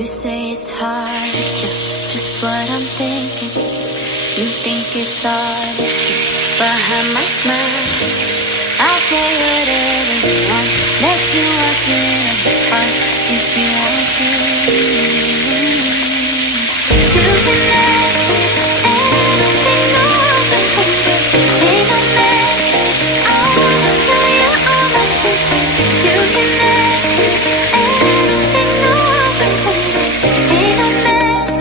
You say it's hard to tell just what I'm thinking. You think it's hard to see behind my smile. I'll say whatever you want, let you walk in my heart if you want to. You can ask me anything, no one's between us. Ain't no mess, I wanna tell you all my secrets. You can ask me anything, no one's between us. Ain't no mess,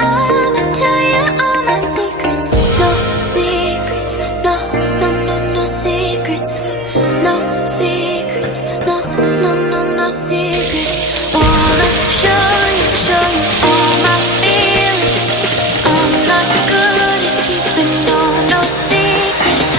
I'ma tell you all my secrets. No secrets, no, no, no, no secrets. No secrets, no, no, no, no secrets. Wanna show you all my feelings. I'm not good at keeping no secrets.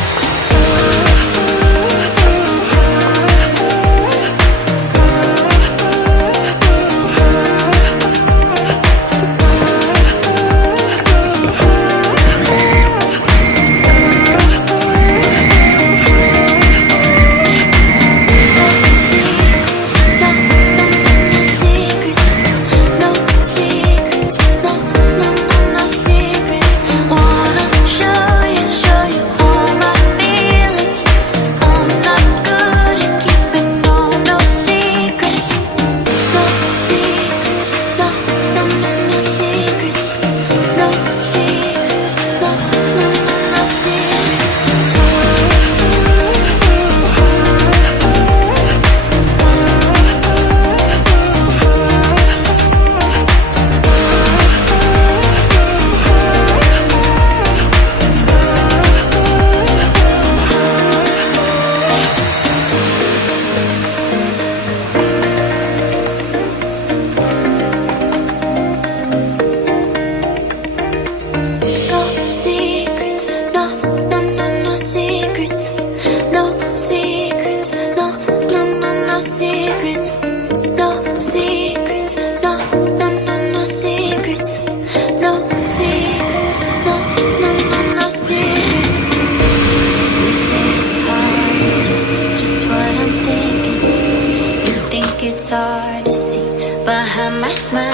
It's hard to see behind my smile.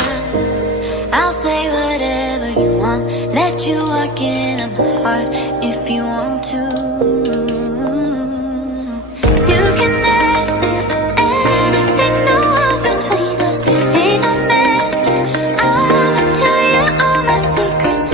I'll say whatever you want, let you walk in on my heart if you want to. You can ask me anything, no one's between us. Ain't no mess, I'ma tell you all my secrets.